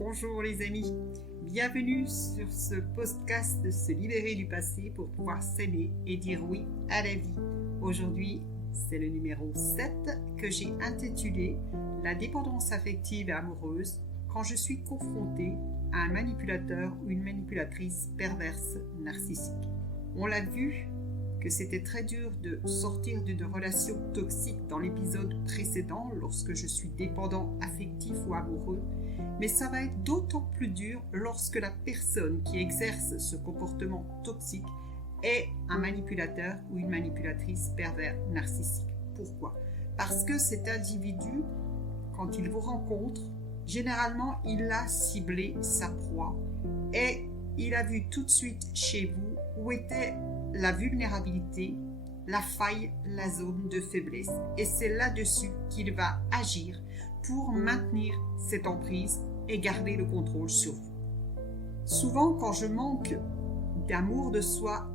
Bonjour les amis, bienvenue sur ce podcast de Se libérer du passé pour pouvoir s'aimer et dire oui à la vie. Aujourd'hui, c'est le numéro 7 que j'ai intitulé La dépendance affective et amoureuse quand je suis confrontée à un manipulateur ou une manipulatrice perverse narcissique. On l'a vu que c'était très dur de sortir d'une relation toxique dans l'épisode précédent lorsque je suis dépendant affectif ou amoureux, mais ça va être d'autant plus dur lorsque la personne qui exerce ce comportement toxique est un manipulateur ou une manipulatrice pervers narcissique. Pourquoi ? Parce que cet individu, quand il vous rencontre, généralement il a ciblé sa proie et il a vu tout de suite chez vous où était la vulnérabilité, la faille, la zone de faiblesse. Et c'est là-dessus qu'il va agir pour maintenir cette emprise et garder le contrôle sur vous. Souvent, quand je manque d'amour de soi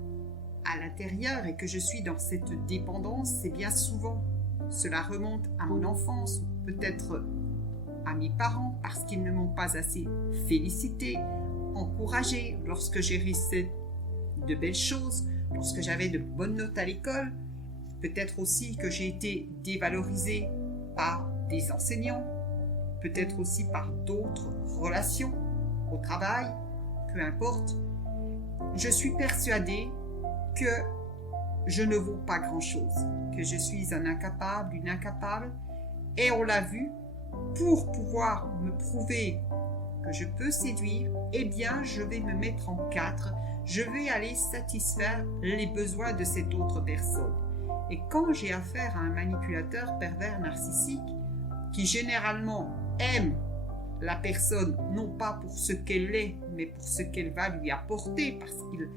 à l'intérieur et que je suis dans cette dépendance, c'est bien souvent, cela remonte à mon enfance ou peut-être à mes parents parce qu'ils ne m'ont pas assez félicité, encouragé lorsque j'ai réussi de belles choses, lorsque j'avais de bonnes notes à l'école, peut-être aussi que j'ai été dévalorisée par des enseignants, peut-être aussi par d'autres relations au travail, peu importe. Je suis persuadée que je ne vaux pas grand-chose, que je suis un incapable, une incapable, et on l'a vu, pour pouvoir me prouver que je peux séduire, eh bien je vais me mettre en 4, je vais aller satisfaire les besoins de cette autre personne. Et quand j'ai affaire à un manipulateur pervers narcissique qui généralement aime la personne non pas pour ce qu'elle est, mais pour ce qu'elle va lui apporter, parce qu'il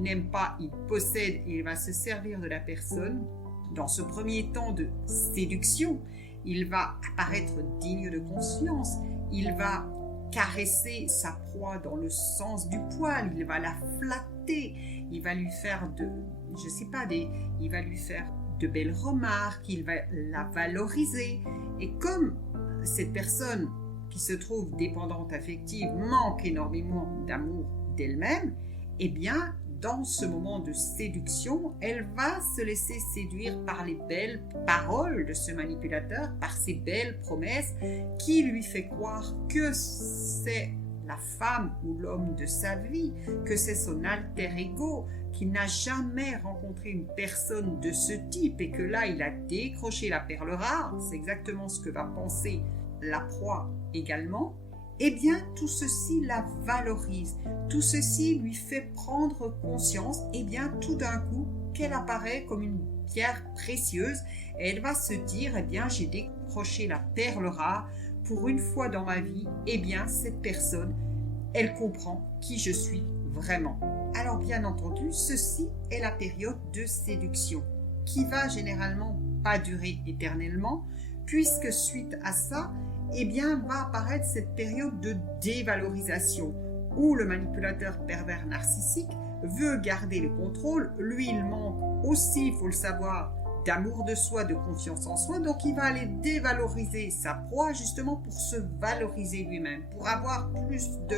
n'aime pas, il possède et il va se servir de la personne, dans ce premier temps de séduction, il va apparaître digne de confiance, il va caresser sa proie dans le sens du poil, il va la flatter, il va lui faire il va lui faire de belles remarques, il va la valoriser. Et comme cette personne qui se trouve dépendante affective manque énormément d'amour d'elle-même, eh bien, dans ce moment de séduction, elle va se laisser séduire par les belles paroles de ce manipulateur, par ses belles promesses qui lui fait croire que c'est la femme ou l'homme de sa vie, que c'est son alter ego, qui n'a jamais rencontré une personne de ce type et que là, il a décroché la perle rare. C'est exactement ce que va penser la proie également. Eh bien, tout ceci la valorise, tout ceci lui fait prendre conscience, eh bien, tout d'un coup, qu'elle apparaît comme une pierre précieuse et elle va se dire, eh bien, j'ai décroché la perle rare, pour une fois dans ma vie, eh bien, cette personne, elle comprend qui je suis vraiment. Alors, bien entendu, ceci est la période de séduction, qui va généralement pas durer éternellement, puisque suite à ça, eh bien, va apparaître cette période de dévalorisation où le manipulateur pervers narcissique veut garder le contrôle. Lui, il manque aussi, il faut le savoir, d'amour de soi, de confiance en soi. Donc, il va aller dévaloriser sa proie justement pour se valoriser lui-même, pour avoir plus de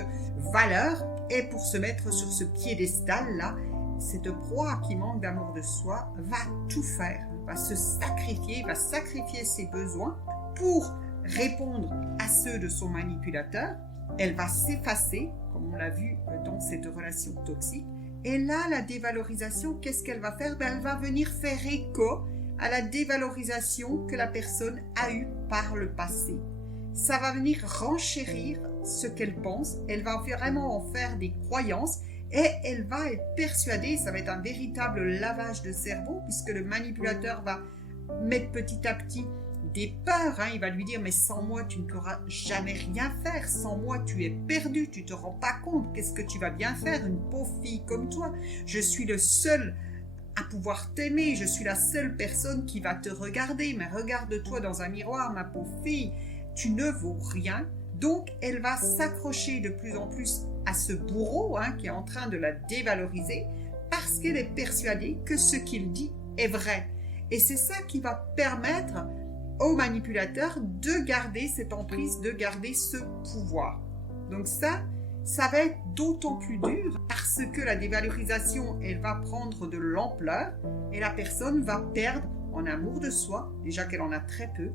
valeur et pour se mettre sur ce piédestal-là. Cette proie qui manque d'amour de soi va tout faire, va se sacrifier, va sacrifier ses besoins pour répondre à ceux de son manipulateur. Elle va s'effacer, comme on l'a vu dans cette relation toxique. Et là, la dévalorisation, qu'est-ce qu'elle va faire ? Elle va venir faire écho à la dévalorisation que la personne a eue par le passé. Ça va venir renchérir ce qu'elle pense. Elle va vraiment en faire des croyances et elle va être persuadée, ça va être un véritable lavage de cerveau puisque le manipulateur va mettre petit à petit des peurs, il va lui dire mais sans moi tu ne pourras jamais rien faire, sans moi tu es perdu, tu te rends pas compte, qu'est-ce que tu vas bien faire, une pauvre fille comme toi, je suis le seul à pouvoir t'aimer, je suis la seule personne qui va te regarder, mais regarde-toi dans un miroir ma pauvre fille, tu ne vaux rien. Donc elle va s'accrocher de plus en plus à ce bourreau qui est en train de la dévaloriser parce qu'elle est persuadée que ce qu'il dit est vrai. Et c'est ça qui va permettre au manipulateur de garder cette emprise, de garder ce pouvoir. Donc ça va être d'autant plus dur parce que la dévalorisation, elle va prendre de l'ampleur et la personne va perdre en amour de soi, déjà qu'elle en a très peu,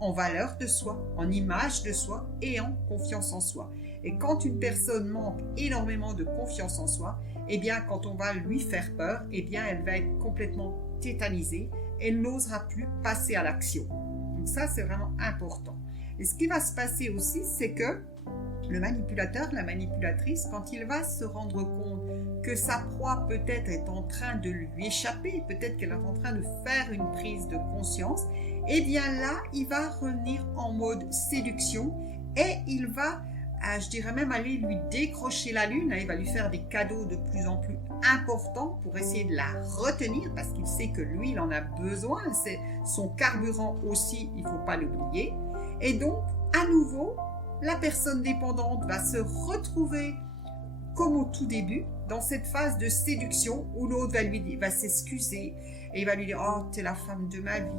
en valeur de soi, en image de soi et en confiance en soi. Et quand une personne manque énormément de confiance en soi, eh bien, quand on va lui faire peur, eh bien, elle va être complètement tétanisée. Elle n'osera plus passer à l'action. Donc ça, c'est vraiment important. Et ce qui va se passer aussi, c'est que le manipulateur, la manipulatrice, quand il va se rendre compte que sa proie peut-être est en train de lui échapper, peut-être qu'elle est en train de faire une prise de conscience, eh bien là, il va revenir en mode séduction et il va, je dirais même aller lui décrocher la lune, il va lui faire des cadeaux de plus en plus importants pour essayer de la retenir parce qu'il sait que lui, il en a besoin, c'est son carburant aussi, il ne faut pas l'oublier. Et donc, à nouveau, la personne dépendante va se retrouver comme au tout début, dans cette phase de séduction où l'autre va s'excuser et il va lui dire « Oh, t'es la femme de ma vie,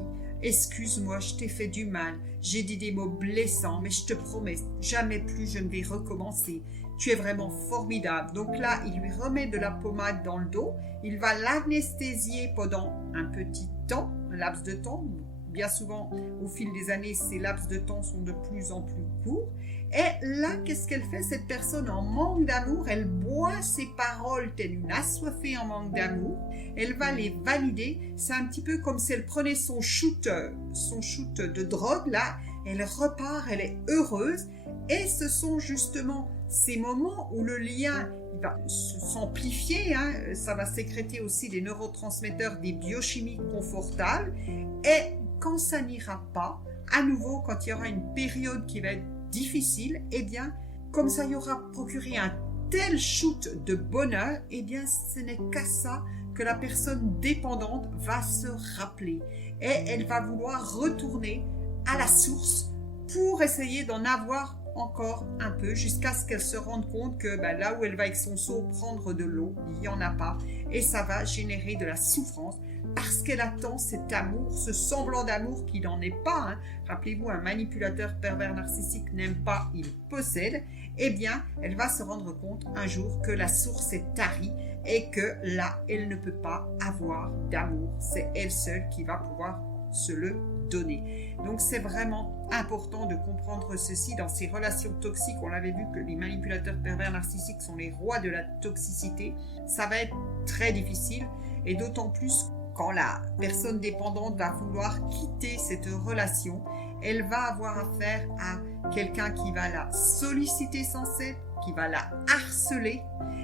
excuse-moi, je t'ai fait du mal, j'ai dit des mots blessants, mais je te promets, jamais plus je ne vais recommencer. Tu es vraiment formidable. » Donc là, il lui remet de la pommade dans le dos, il va l'anesthésier pendant un petit temps, un laps de temps. Bien souvent, au fil des années, ces laps de temps sont de plus en plus courts. Et là, qu'est-ce qu'elle fait? Cette personne en manque d'amour, elle boit ses paroles telle une assoiffée en manque d'amour. Elle va les valider. C'est un petit peu comme si elle prenait son shoot de drogue. Là, elle repart, elle est heureuse. Et ce sont justement ces moments où le lien va s'amplifier. Ça va sécréter aussi des neurotransmetteurs, des biochimies confortables. Et quand ça n'ira pas, à nouveau, quand il y aura une période qui va être difficile, eh bien, comme ça y aura procuré un tel shoot de bonheur, eh bien, ce n'est qu'à ça que la personne dépendante va se rappeler. Et elle va vouloir retourner à la source pour essayer d'en avoir encore un peu jusqu'à ce qu'elle se rende compte que là où elle va avec son seau prendre de l'eau, il n'y en a pas et ça va générer de la souffrance parce qu'elle attend cet amour, ce semblant d'amour qui n'en est pas. Rappelez-vous, un manipulateur pervers narcissique n'aime pas, il possède. Eh bien, elle va se rendre compte un jour que la source est tarie et que là, elle ne peut pas avoir d'amour. C'est elle seule qui va pouvoir se le donner. Donc c'est vraiment important de comprendre ceci dans ces relations toxiques. On l'avait vu que les manipulateurs pervers narcissiques sont les rois de la toxicité. Ça va être très difficile et d'autant plus quand la personne dépendante va vouloir quitter cette relation, elle va avoir affaire à quelqu'un qui va la solliciter sans cesse, qui va la harceler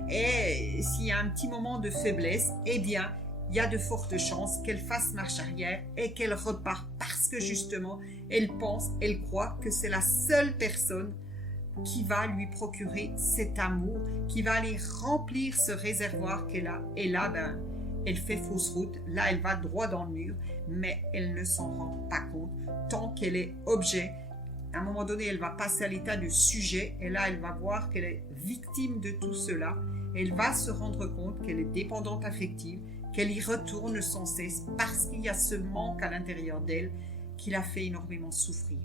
et s'il y a un petit moment de faiblesse, eh bien il y a de fortes chances qu'elle fasse marche arrière et qu'elle repart parce que justement, elle pense, elle croit que c'est la seule personne qui va lui procurer cet amour, qui va aller remplir ce réservoir qu'elle a. Et là, elle fait fausse route. Là, elle va droit dans le mur, mais elle ne s'en rend pas compte tant qu'elle est objet. À un moment donné, elle va passer à l'état de sujet et là, elle va voir qu'elle est victime de tout cela. Elle va se rendre compte qu'elle est dépendante affective, qu'elle y retourne sans cesse parce qu'il y a ce manque à l'intérieur d'elle qui la fait énormément souffrir.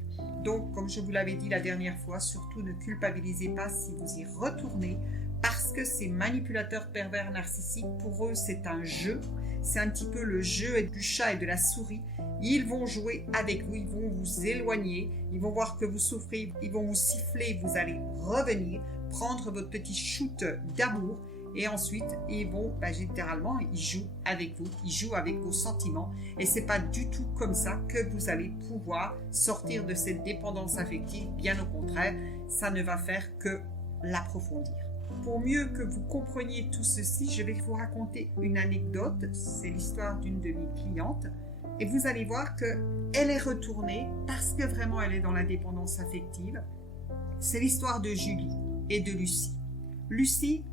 Donc, comme je vous l'avais dit la dernière fois, surtout ne culpabilisez pas si vous y retournez parce que ces manipulateurs pervers narcissiques, pour eux, c'est un jeu. C'est un petit peu le jeu du chat et de la souris. Ils vont jouer avec vous, ils vont vous éloigner, ils vont voir que vous souffrez, ils vont vous siffler, vous allez revenir, prendre votre petit shoot d'amour. Et ensuite, ils vont, littéralement, ils jouent avec vous, ils jouent avec vos sentiments. Et c'est pas du tout comme ça que vous allez pouvoir sortir de cette dépendance affective. Bien au contraire, ça ne va faire que l'approfondir. Pour mieux que vous compreniez tout ceci, je vais vous raconter une anecdote. C'est l'histoire d'une de mes clientes. Et vous allez voir qu'elle est retournée parce que vraiment elle est dans la dépendance affective. C'est l'histoire de Julie et de Lucie. Lucie,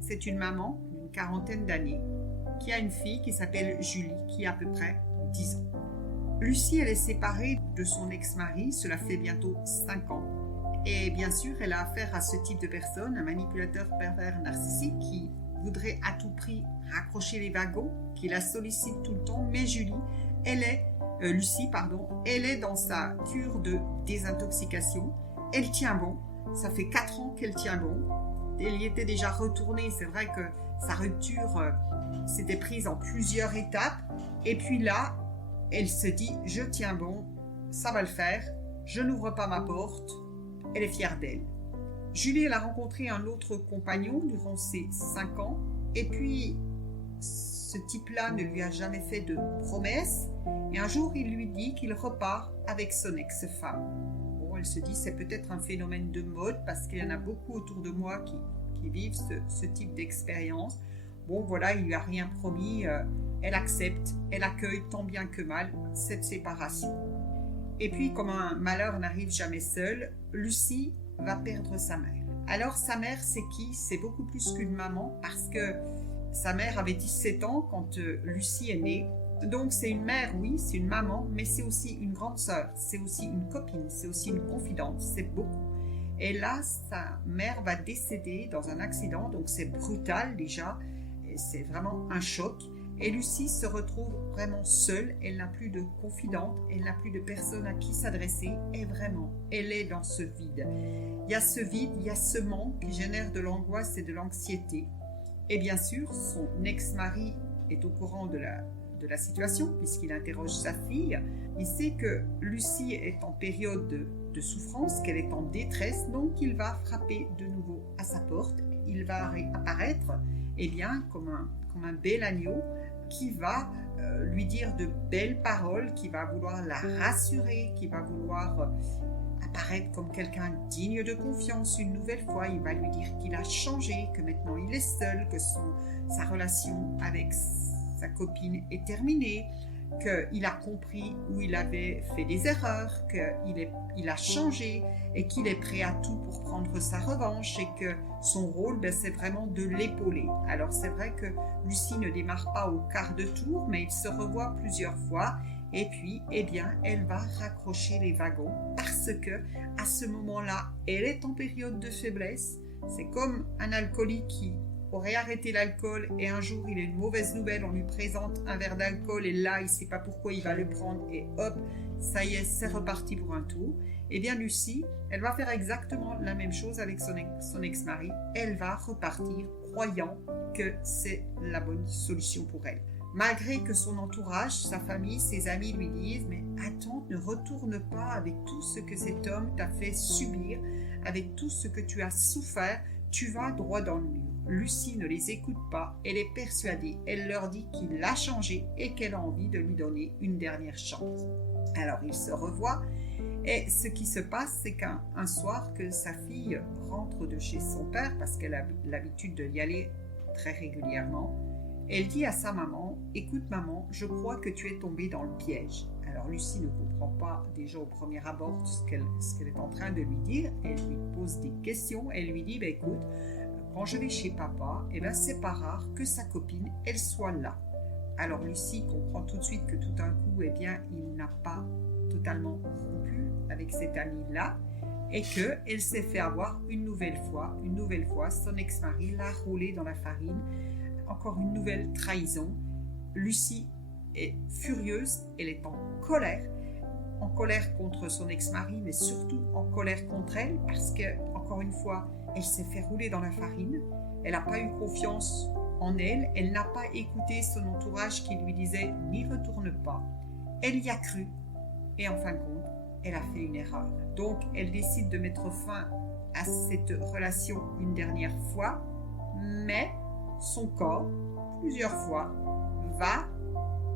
c'est une maman d'une quarantaine d'années qui a une fille qui s'appelle Julie, qui a à peu près 10 ans. Lucie, elle est séparée de son ex-mari, cela fait bientôt 5 ans. Et bien sûr, elle a affaire à ce type de personne, un manipulateur pervers narcissique qui voudrait à tout prix raccrocher les wagons, qui la sollicite tout le temps. Mais Lucie, elle est dans sa cure de désintoxication. Elle tient bon. ça fait 4 ans qu'elle tient bon. Elle y était déjà retournée. C'est vrai que sa rupture s'était prise en plusieurs étapes. Et puis là, elle se dit, je tiens bon, ça va le faire. Je n'ouvre pas ma porte. Elle est fière d'elle. Julie, elle a rencontré un autre compagnon durant ses 5 ans. Et puis, ce type-là ne lui a jamais fait de promesses. Et un jour, il lui dit qu'il repart avec son ex-femme. Bon, elle se dit, c'est peut-être un phénomène de mode parce qu'il y en a beaucoup autour de moi qui vivent ce type d'expérience. Bon, voilà, il lui a rien promis. Elle accepte, elle accueille tant bien que mal cette séparation. Et puis, comme un malheur n'arrive jamais seul, Lucie va perdre sa mère. Alors, sa mère, c'est qui? C'est beaucoup plus qu'une maman parce que sa mère avait 17 ans quand Lucie est née. Donc, c'est une mère, oui, c'est une maman, mais c'est aussi une grande sœur, c'est aussi une copine, c'est aussi une confidente, c'est beaucoup. Et là, sa mère va décéder dans un accident, donc c'est brutal déjà, et c'est vraiment un choc. Et Lucie se retrouve vraiment seule, elle n'a plus de confidente, elle n'a plus de personne à qui s'adresser, et vraiment, elle est dans ce vide. Il y a ce vide, il y a ce manque qui génère de l'angoisse et de l'anxiété. Et bien sûr, son ex-mari est au courant de la situation, puisqu'il interroge sa fille. Il sait que Lucie est en période de souffrance, qu'elle est en détresse, donc il va frapper de nouveau à sa porte. Il va apparaître comme un bel agneau qui va lui dire de belles paroles, qui va vouloir la rassurer, qui va vouloir apparaître comme quelqu'un digne de confiance une nouvelle fois. Il va lui dire qu'il a changé, que maintenant il est seul, que sa relation avec sa copine est terminée, qu'il a compris où il avait fait des erreurs, qu'il a changé et qu'il est prêt à tout pour prendre sa revanche et que son rôle, c'est vraiment de l'épauler. Alors c'est vrai que Lucie ne démarre pas au quart de tour, mais ils se revoient plusieurs fois et puis, elle va raccrocher les wagons parce que à ce moment-là, elle est en période de faiblesse. C'est comme un alcoolique qui aurait arrêté l'alcool et un jour il a une mauvaise nouvelle, on lui présente un verre d'alcool et là il ne sait pas pourquoi il va le prendre et hop, ça y est, c'est reparti pour un tour. Lucie, elle va faire exactement la même chose avec son ex-mari. Elle va repartir croyant que c'est la bonne solution pour elle. Malgré que son entourage, sa famille, ses amis lui disent « Mais attends, ne retourne pas avec tout ce que cet homme t'a fait subir, avec tout ce que tu as souffert, tu vas droit dans le mur. » Lucie ne les écoute pas, elle est persuadée, elle leur dit qu'il a changé et qu'elle a envie de lui donner une dernière chance. Alors ils se revoient et ce qui se passe, c'est qu'un soir que sa fille rentre de chez son père, parce qu'elle a l'habitude d'y aller très régulièrement, elle dit à sa maman « Écoute maman, je crois que tu es tombée dans le piège. » Alors Lucie ne comprend pas déjà au premier abord ce qu'elle est en train de lui dire. Elle lui pose des questions. Elle lui dit écoute, quand je vais chez papa, c'est pas rare que sa copine, elle soit là. Alors Lucie comprend tout de suite que tout d'un coup, il n'a pas totalement rompu avec cet ami-là et qu'elle s'est fait avoir une nouvelle fois. Son ex-mari l'a roulé dans la farine. Encore une nouvelle trahison. Lucie est furieuse, elle est en colère contre son ex-mari, mais surtout en colère contre elle, parce que, encore une fois, elle s'est fait rouler dans la farine, elle n'a pas eu confiance en elle, elle n'a pas écouté son entourage qui lui disait « n'y retourne pas ». Elle y a cru, et en fin de compte, elle a fait une erreur. Donc, elle décide de mettre fin à cette relation une dernière fois, mais son corps, plusieurs fois, va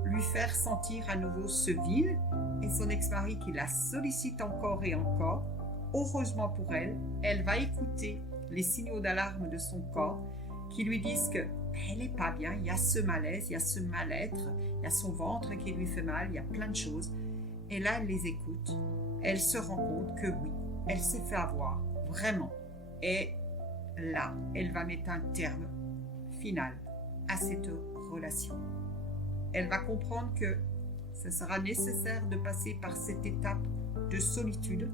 lui faire sentir à nouveau ce vide et son ex-mari qui la sollicite encore et encore. Heureusement pour elle, elle va écouter les signaux d'alarme de son corps qui lui disent qu'elle n'est pas bien, il y a ce malaise, il y a ce mal-être, il y a son ventre qui lui fait mal, il y a plein de choses. Et là, elle les écoute. Elle se rend compte que oui, elle s'est fait avoir, vraiment. Et là, elle va mettre un terme final à cette relation. Elle va comprendre que ce sera nécessaire de passer par cette étape de solitude,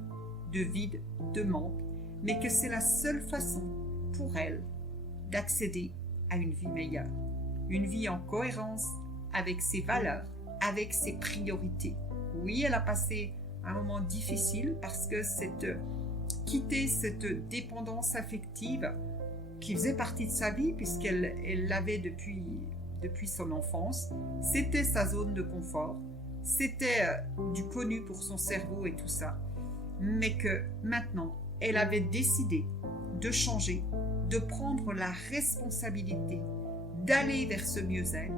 de vide, de manque, mais que c'est la seule façon pour elle d'accéder à une vie meilleure, une vie en cohérence avec ses valeurs, avec ses priorités. Oui, elle a passé un moment difficile parce que cette quitter cette dépendance affective qui faisait partie de sa vie puisqu'elle l'avait depuis son enfance. C'était sa zone de confort, c'était du connu pour son cerveau et tout ça, mais que maintenant elle avait décidé de changer, de prendre la responsabilité, d'aller vers ce mieux-être,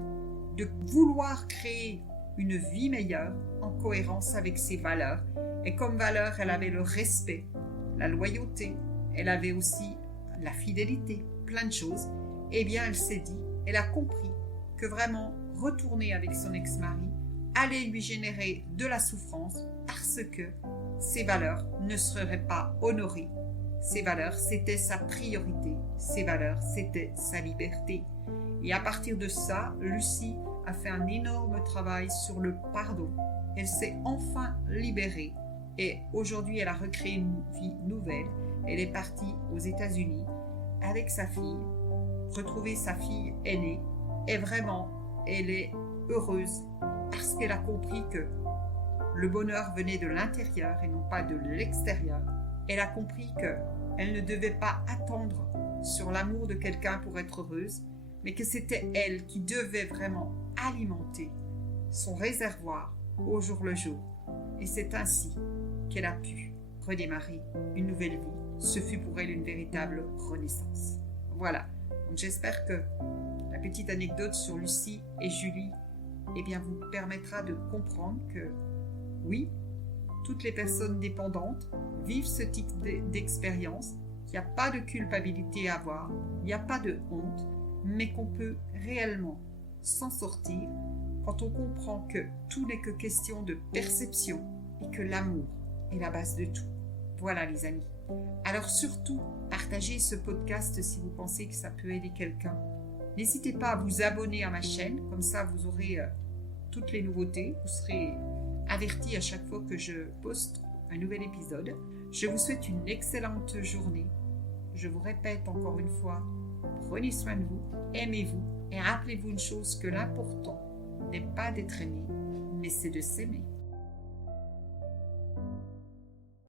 de vouloir créer une vie meilleure en cohérence avec ses valeurs. Et comme valeur, elle avait le respect, la loyauté, elle avait aussi la fidélité, plein de choses. Eh bien, elle s'est dit, elle a compris que vraiment retourner avec son ex-mari allait lui générer de la souffrance parce que ses valeurs ne seraient pas honorées. Ses valeurs, c'était sa priorité. Ses valeurs, c'était sa liberté. Et à partir de ça, Lucie a fait un énorme travail sur le pardon. Elle s'est enfin libérée. Et aujourd'hui, elle a recréé une vie nouvelle. Elle est partie aux États-Unis avec sa fille, retrouver sa fille aînée. Et vraiment, elle est heureuse parce qu'elle a compris que le bonheur venait de l'intérieur et non pas de l'extérieur. Elle a compris qu'elle ne devait pas attendre sur l'amour de quelqu'un pour être heureuse, mais que c'était elle qui devait vraiment alimenter son réservoir au jour le jour. Et c'est ainsi qu'elle a pu redémarrer une nouvelle vie. Ce fut pour elle une véritable renaissance. Voilà, donc j'espère que la petite anecdote sur Lucie et Julie vous permettra de comprendre que oui, toutes les personnes dépendantes vivent ce type d'expérience, qu'il n'y a pas de culpabilité à avoir, il n'y a pas de honte, mais qu'on peut réellement s'en sortir quand on comprend que tout n'est que question de perception et que l'amour est la base de tout. Voilà les amis. Alors surtout, partagez ce podcast si vous pensez que ça peut aider quelqu'un. N'hésitez pas à vous abonner à ma chaîne, comme ça vous aurez toutes les nouveautés, vous serez averti à chaque fois que je poste un nouvel épisode. Je vous souhaite une excellente journée. Je vous répète encore une fois, prenez soin de vous, aimez-vous et rappelez-vous une chose, que l'important n'est pas d'être aimé, mais c'est de s'aimer.